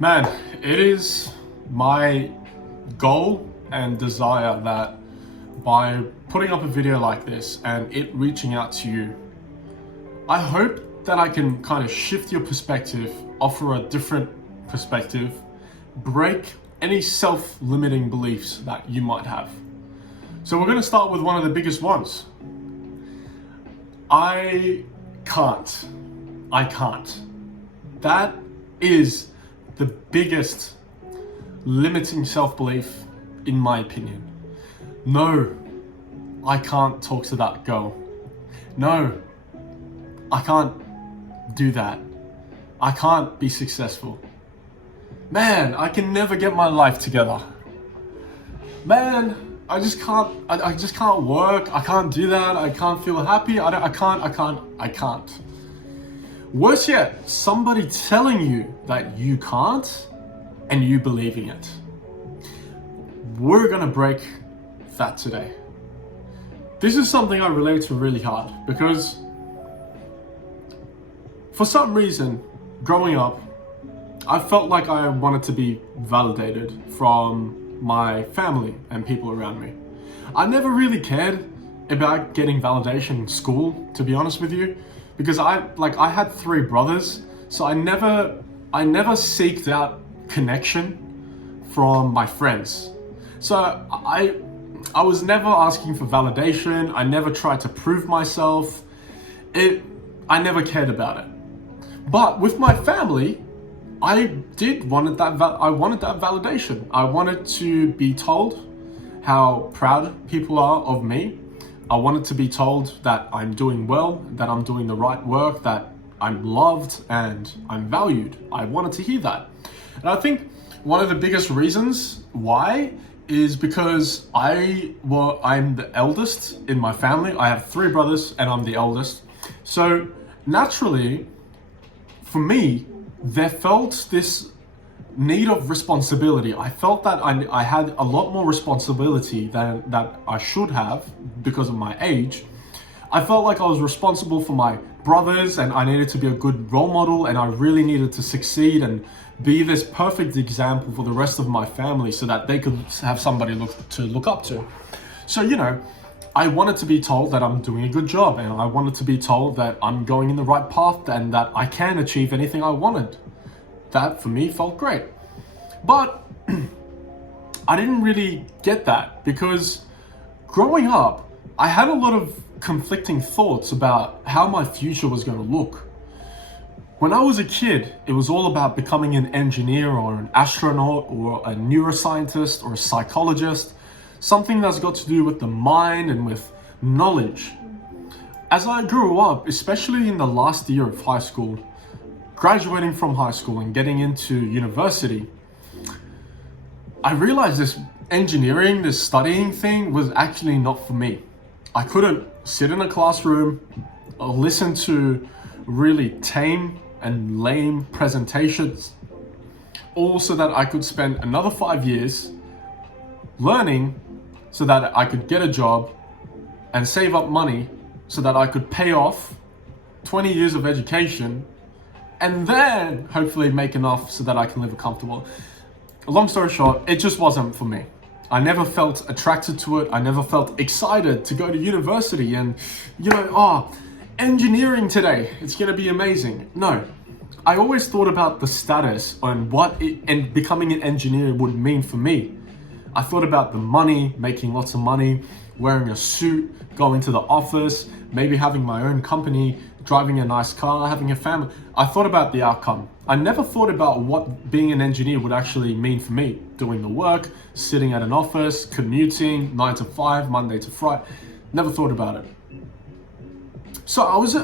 Man, it is my goal and desire that by putting up a video like this and it reaching out to you, I hope that I can kind of shift your perspective, offer a different perspective, break any self-limiting beliefs that you might have. So we're going to start with one of the biggest ones. I can't. I can't. That is the biggest limiting self-belief in my opinion. No, I can't talk to that girl. No, I can't do that. I can't be successful. Man, I can never get my life together. Man, I just can't, I just can't work. I can't do that. I can't feel happy. I can't. Worse yet, somebody telling you that you can't and you believing it. We're gonna break that today. This is something I relate to really hard because for some reason, growing up, I felt like I wanted to be validated from my family and people around me. I never really cared about getting validation in school, to be honest with you, because I had three brothers, so I never seeked out connection from my friends. So I was never asking for validation. I never tried to prove myself. I never cared about it. But with my family, I wanted that validation. I wanted to be told how proud people are of me. I wanted to be told that I'm doing well, that I'm doing the right work, that I'm loved and I'm valued. I wanted to hear that. And I think one of the biggest reasons why is because I'm the eldest in my family. I have three brothers and I'm the eldest. So naturally, for me, there felt this need of responsibility. I felt that I had a lot more responsibility than that I should have because of my age. I felt like I was responsible for my brothers and I needed to be a good role model and I really needed to succeed and be this perfect example for the rest of my family so that they could have somebody to look up to. So, I wanted to be told that I'm doing a good job and I wanted to be told that I'm going in the right path and that I can achieve anything I wanted. That for me felt great. But I didn't really get that because growing up, I had a lot of conflicting thoughts about how my future was going to look. When I was a kid, it was all about becoming an engineer or an astronaut or a neuroscientist or a psychologist, something that's got to do with the mind and with knowledge. As I grew up, especially in the last year of high school, graduating from high school and getting into university, I realized this engineering, this studying thing was actually not for me. I couldn't sit in a classroom, listen to really tame and lame presentations, all so that I could spend another 5 years learning so that I could get a job and save up money so that I could pay off 20 years of education and then hopefully make enough so that I can live a comfortable. Long story short, it just wasn't for me. I never felt attracted to it. I never felt excited to go to university and, engineering today, it's gonna be amazing. No, I always thought about the status and and becoming an engineer would mean for me. I thought about the money, making lots of money, wearing a suit, going to the office, maybe having my own company, driving a nice car, having a family. I thought about the outcome. I never thought about what being an engineer would actually mean for me. Doing the work, sitting at an office, commuting, 9 to 5, Monday to Friday. Never thought about it. So I was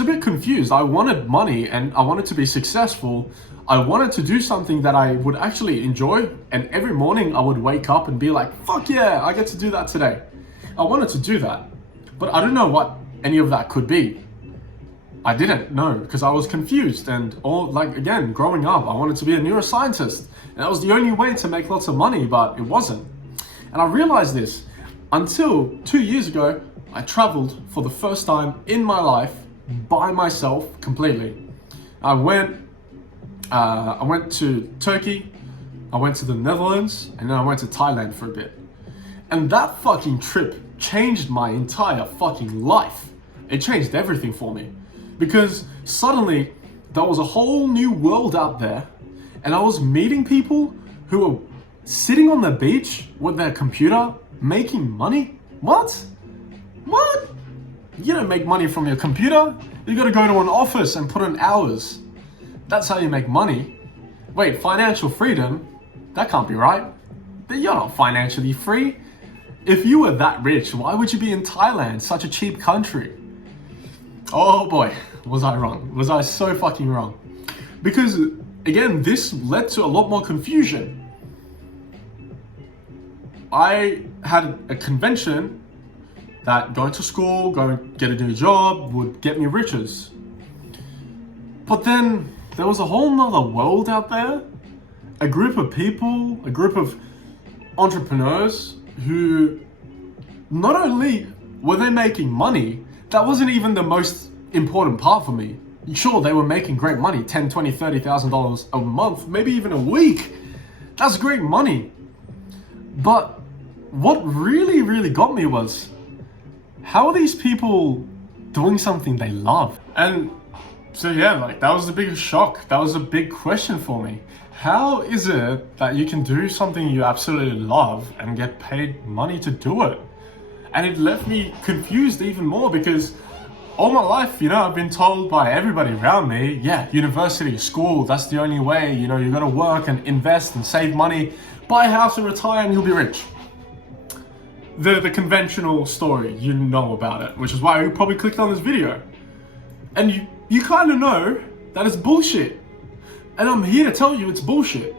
a bit confused. I wanted money and I wanted to be successful. I wanted to do something that I would actually enjoy. And every morning I would wake up and be like, fuck yeah, I get to do that today. I wanted to do that, but I don't know what any of that could be. I didn't know because I was confused and again, growing up, I wanted to be a neuroscientist. And that was the only way to make lots of money, but it wasn't. And I realized this until 2 years ago, I traveled for the first time in my life by myself completely. I went I went to Turkey, I went to the Netherlands, and then I went to Thailand for a bit. And that fucking trip changed my entire fucking life. It changed everything for me. Because suddenly, there was a whole new world out there, and I was meeting people who were sitting on the beach with their computer, making money. What? What? You don't make money from your computer. You gotta go to an office and put in hours. That's how you make money. Wait, financial freedom? That can't be right. You're not financially free. If you were that rich, why would you be in Thailand, such a cheap country? Oh boy, was I wrong. Was I so fucking wrong. Because, again, this led to a lot more confusion. I had a convention that going to school, going to get a new job would get me riches. But then there was a whole nother world out there. A group of people, a group of entrepreneurs who not only were they making money, that wasn't even the most important part for me. Sure, they were making great money, $10,000, $20,000, $30,000 a month, maybe even a week. That's great money. But what really got me was, how are these people doing something they love? And so yeah, like that was the biggest shock. That was a big question for me. How is it that you can do something you absolutely love and get paid money to do it? And it left me confused even more because all my life, I've been told by everybody around me, yeah, university, school, that's the only way, you gotta work and invest and save money, buy a house and retire and you'll be rich. The conventional story, you know about it, which is why you probably clicked on this video. And you kind of know that it's bullshit. And I'm here to tell you it's bullshit.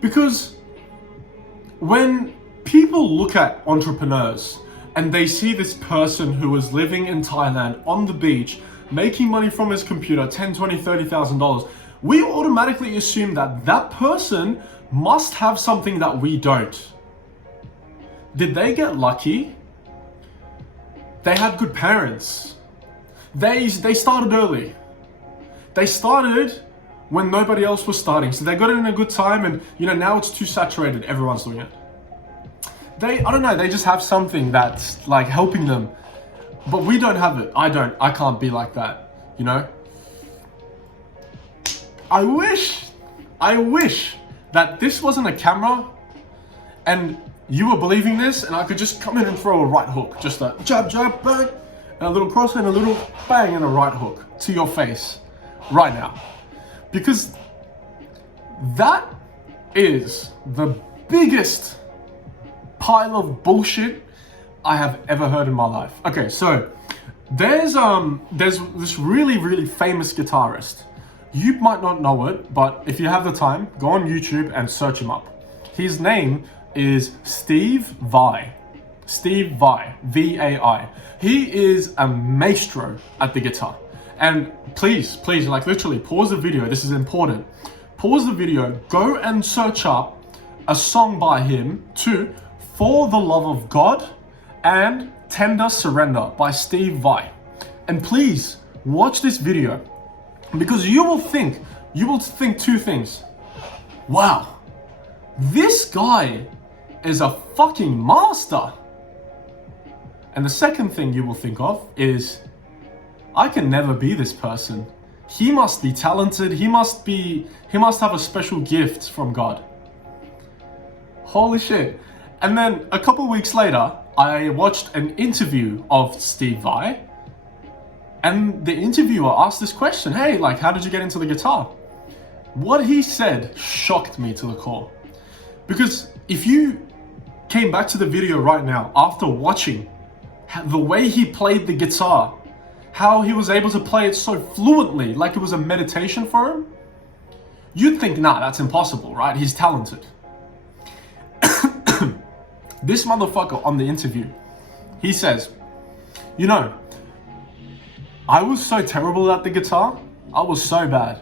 Because when people look at entrepreneurs and they see this person who is living in Thailand on the beach, making money from his computer, $10,000, $20,000, $30,000, we automatically assume that that person must have something that we don't. Did they get lucky? They had good parents. They started early. They started when nobody else was starting. So they got it in a good time and now it's too saturated. Everyone's doing it. I don't know, they just have something that's like helping them. But we don't have it. I can't be like that, I wish that this wasn't a camera and you were believing this and I could just come in and throw a right hook. Just a jab, bang, and a little cross and a little bang and a right hook to your face right now. Because that is the biggest pile of bullshit I have ever heard in my life. Okay, so there's this really famous guitarist. You might not know it, but if you have the time, go on YouTube and search him up. His name is Steve Vai. Steve Vai, V-A-I. He is a maestro at the guitar. And please, like literally pause the video. This is important. Pause the video, go and search up a song by him to For the Love of God and Tender Surrender by Steve Vai. And please watch this video because you will think two things. Wow, this guy is a fucking master. And the second thing you will think of is, I can never be this person. He must be talented. He must have a special gift from God. Holy shit. And then a couple weeks later, I watched an interview of Steve Vai. And the interviewer asked this question, hey, like, how did you get into the guitar? What he said shocked me to the core. Because if you came back to the video right now, after watching the way he played the guitar, how he was able to play it so fluently, like it was a meditation for him, you'd think, nah, that's impossible, right? He's talented. This motherfucker on the interview, he says, I was so terrible at the guitar. I was so bad.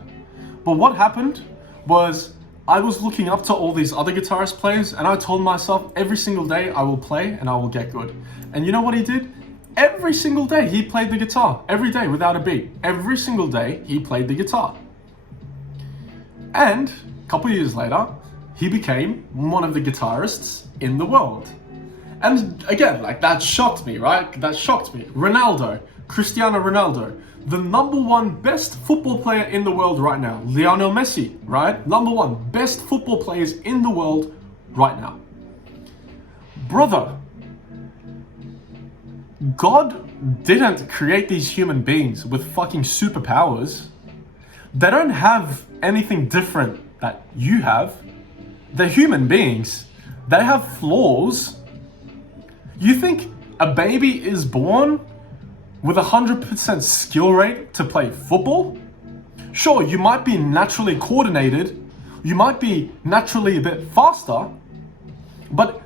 But what happened was I was looking up to all these other guitarist players and I told myself every single day I will play and I will get good. And you know what he did? Every single day he played the guitar. Every day without a beat. Every single day he played the guitar. And a couple years later, he became one of the guitarists in the world. And again, like, that shocked me, right? That shocked me. Ronaldo, Cristiano Ronaldo, the number one best football player in the world right now. Lionel Messi, right? Number one best football players in the world right now. Brother, God didn't create these human beings with fucking superpowers. They don't have anything different that you have. They're human beings. They have flaws. You think a baby is born with 100% skill rate to play football? Sure, you might be naturally coordinated, you might be naturally a bit faster, but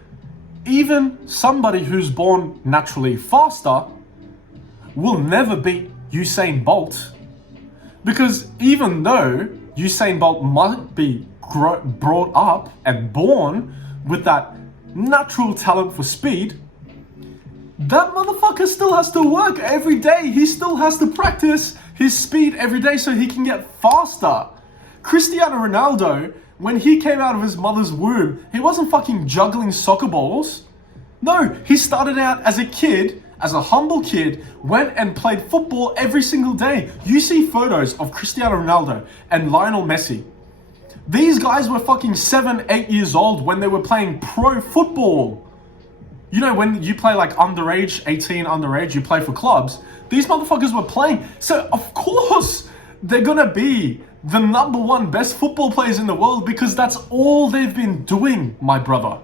even somebody who's born naturally faster will never beat Usain Bolt. Because even though Usain Bolt might be brought up and born with that natural talent for speed, that motherfucker still has to work every day. He still has to practice his speed every day so he can get faster. Cristiano Ronaldo, when he came out of his mother's womb, he wasn't fucking juggling soccer balls. No, he started out as a kid, as a humble kid, went and played football every single day. You see photos of Cristiano Ronaldo and Lionel Messi. These guys were fucking 7, 8 years old when they were playing pro football. You know, when you play like underage, 18 underage, you play for clubs. These motherfuckers were playing. So of course they're gonna be the number one best football players in the world because that's all they've been doing, my brother.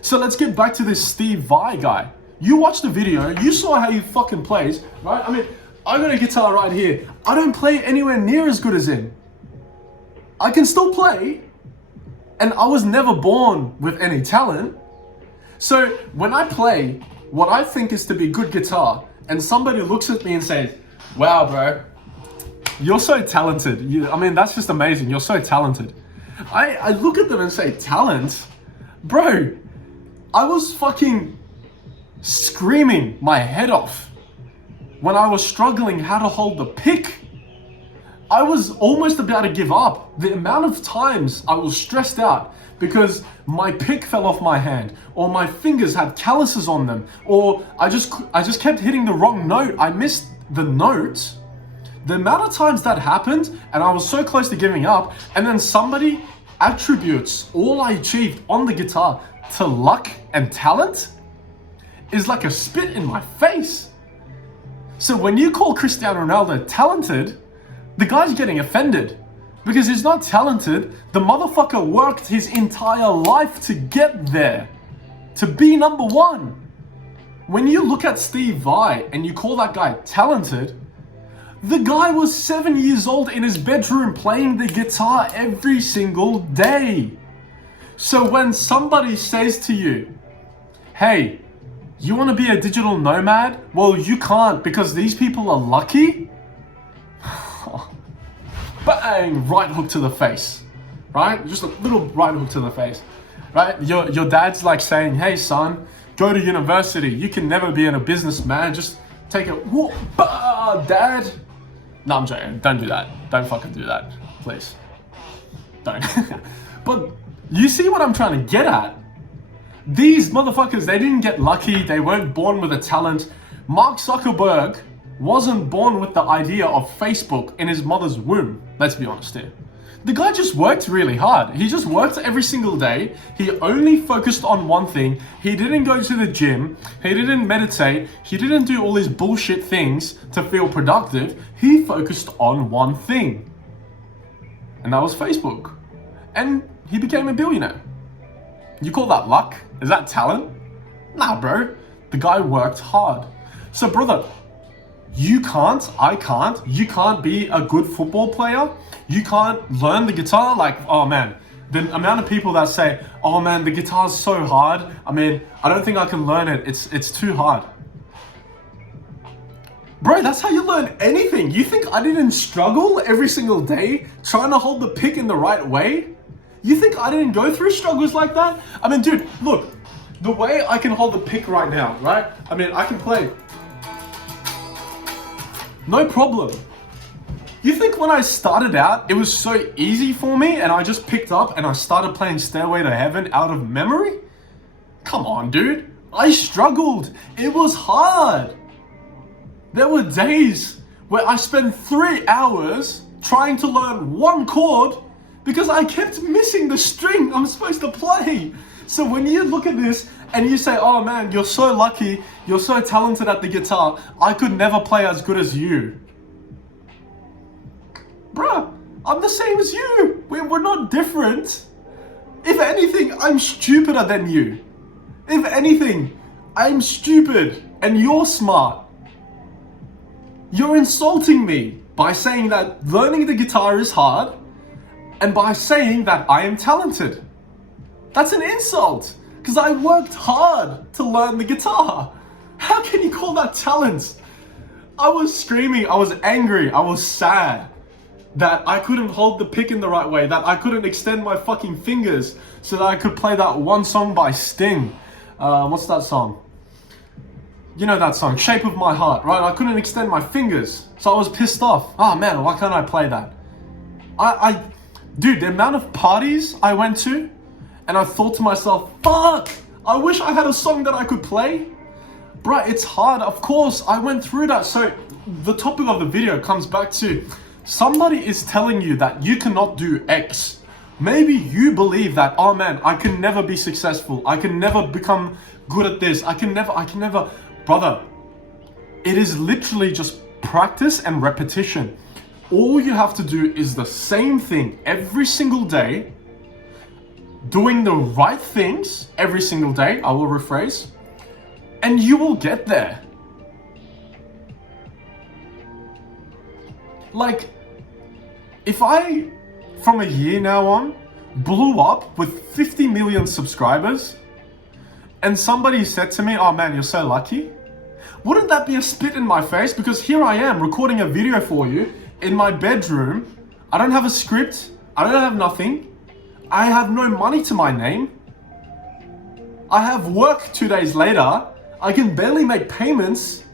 So let's get back to this Steve Vai guy. You watched the video, you saw how he fucking plays, right? I mean, I got a guitar right here. I don't play anywhere near as good as him. I can still play, and I was never born with any talent. So when I play what I think is to be good guitar, and somebody looks at me and says, wow, bro, you're so talented. I mean, that's just amazing. You're so talented. I look at them and say, talent? Bro, I was fucking screaming my head off when I was struggling how to hold the pick. I was almost about to give up. The amount of times I was stressed out because my pick fell off my hand, or my fingers had calluses on them, or I just kept hitting the wrong note. I missed the note. The amount of times that happened, and I was so close to giving up, and then somebody attributes all I achieved on the guitar to luck and talent, is like a spit in my face. So when you call Cristiano Ronaldo talented, the guy's getting offended because he's not talented. The motherfucker worked his entire life to get there, to be number one. When you look at Steve Vai and you call that guy talented, the guy was 7 years old in his bedroom playing the guitar every single day. So when somebody says to you, hey, you want to be a digital nomad? Well, you can't because these people are lucky. Bang, right hook to the face, right? Just a little right hook to the face, right? Your dad's like saying, hey son, go to university. You can never be a businessman. Just take it, whoop, bah, dad. No, I'm joking. Don't do that. Don't fucking do that, please. Don't. But you see what I'm trying to get at? These motherfuckers, they didn't get lucky. They weren't born with a talent. Mark Zuckerberg wasn't born with the idea of Facebook in his mother's womb. Let's be honest here. The guy just worked really hard. He just worked every single day. He only focused on one thing. He didn't go to the gym. He didn't meditate. He didn't do all these bullshit things to feel productive. He focused on one thing. And that was Facebook. And he became a billionaire. You call that luck? Is that talent? Nah, bro. The guy worked hard. So, brother, you can't, I can't, you can't be a good football player. You can't learn the guitar. Like, oh man, the amount of people that say, oh man, the guitar's so hard. I mean, I don't think I can learn it. It's too hard. Bro, that's how you learn anything. You think I didn't struggle every single day trying to hold the pick in the right way? You think I didn't go through struggles like that? I mean, dude, look, the way I can hold the pick right now, right? I mean, I can play. No problem. You think when I started out, it was so easy for me and I just picked up and I started playing Stairway to Heaven out of memory? Come on, dude. I struggled. It was hard. There were days where I spent 3 hours trying to learn one chord because I kept missing the string I'm supposed to play. So when you look at this and you say, oh man, you're so lucky, you're so talented at the guitar, I could never play as good as you. Bruh, I'm the same as you. We're not different. If anything, I'm stupider than you. If anything, I'm stupid and you're smart. You're insulting me by saying that learning the guitar is hard and by saying that I am talented. That's an insult because I worked hard to learn the guitar. How can you call that talent? I was screaming, I was angry, I was sad that I couldn't hold the pick in the right way, that I couldn't extend my fucking fingers so that I could play that one song by Sting. What's that song? You know that song, Shape of My Heart, right? I couldn't extend my fingers, so I was pissed off. Oh man, why can't I play that? Dude, the amount of parties I went to, and I thought to myself, fuck, I wish I had a song that I could play. Bruh, it's hard, of course, I went through that. So the topic of the video comes back to, somebody is telling you that you cannot do X. Maybe you believe that, oh man, I can never be successful. I can never become good at this. I can never. Brother, it is literally just practice and repetition. All you have to do is the same thing every single day, doing the right things every single day, I will rephrase, and you will get there. Like, if I, from a year now on, blew up with 50 million subscribers, and somebody said to me, oh man, you're so lucky, wouldn't that be a spit in my face? Because here I am recording a video for you in my bedroom. I don't have a script, I don't have nothing, I have no money to my name, I have work 2 days later, I can barely make payments,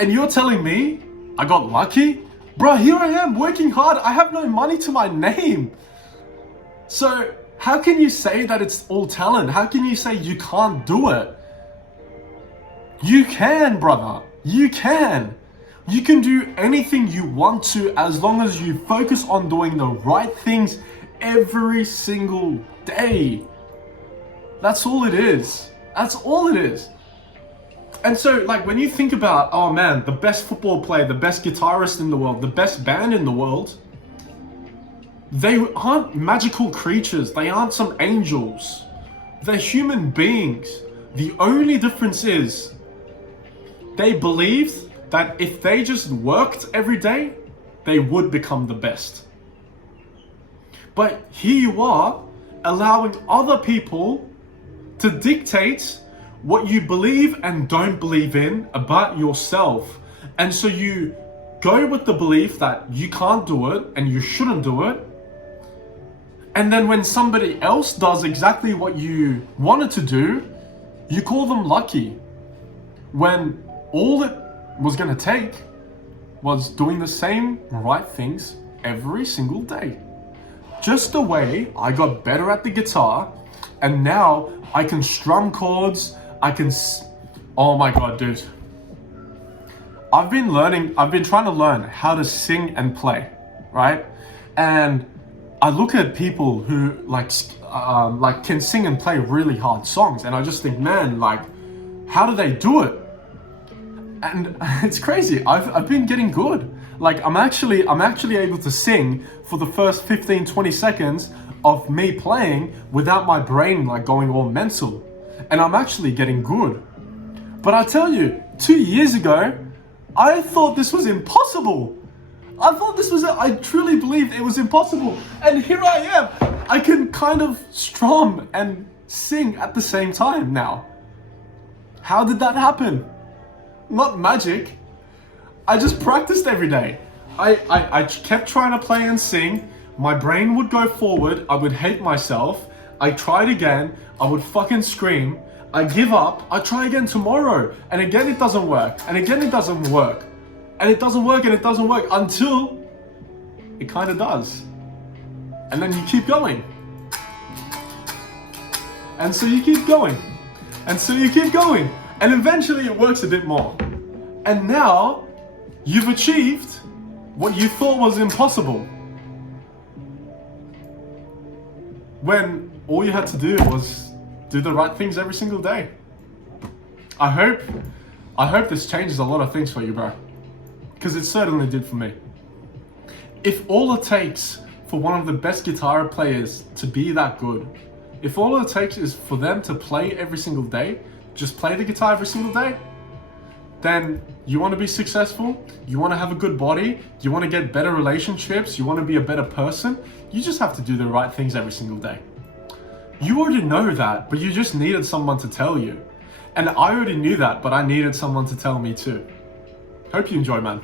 and you're telling me I got lucky? Bruh, here I am working hard, I have no money to my name. So how can you say that it's all talent? How can you say you can't do it? You can, brother. You can. You can do anything you want to as long as you focus on doing the right things every single day. That's all it is. That's all it is. And so, like, when you think about, oh man, the best football player, the best guitarist in the world, the best band in the world, they aren't magical creatures. They aren't some angels. They're human beings. The only difference is they believed that if they just worked every day, they would become the best. But here you are, allowing other people to dictate what you believe and don't believe in about yourself. And so you go with the belief that you can't do it and you shouldn't do it. And then when somebody else does exactly what you wanted to do, you call them lucky. When all it was going to take was doing the same right things every single day. Just the way I got better at the guitar, and now I can strum chords, oh my god, dude. I've been trying to learn how to sing and play, right? And I look at people who like can sing and play really hard songs, and I just think, man, like, how do they do it? And it's crazy. I've been getting good. Like, I'm actually able to sing for the first 15-20 seconds of me playing without my brain like going all mental. And I'm actually getting good. But I tell you, 2 years ago, I thought this was impossible. I truly believed it was impossible. And here I am. I can kind of strum and sing at the same time now. How did that happen? Not magic. I just practiced every day. I kept trying to play and sing. My brain would go forward. I would hate myself. I tried again. I would fucking scream. I give up. I try again tomorrow. And again it doesn't work. And again it doesn't work. And it doesn't work and it doesn't work until it kind of does. And then you keep going. And so you keep going. And so you keep going. And eventually it works a bit more. And now you've achieved what you thought was impossible. When all you had to do was do the right things every single day. I hope this changes a lot of things for you, bro. Because it certainly did for me. If all it takes for one of the best guitar players to be that good, if all it takes is for them to play every single day, just play the guitar every single day, then you want to be successful, you want to have a good body, you want to get better relationships, you want to be a better person, you just have to do the right things every single day. You already know that, but you just needed someone to tell you. And I already knew that, but I needed someone to tell me too. Hope you enjoy, man.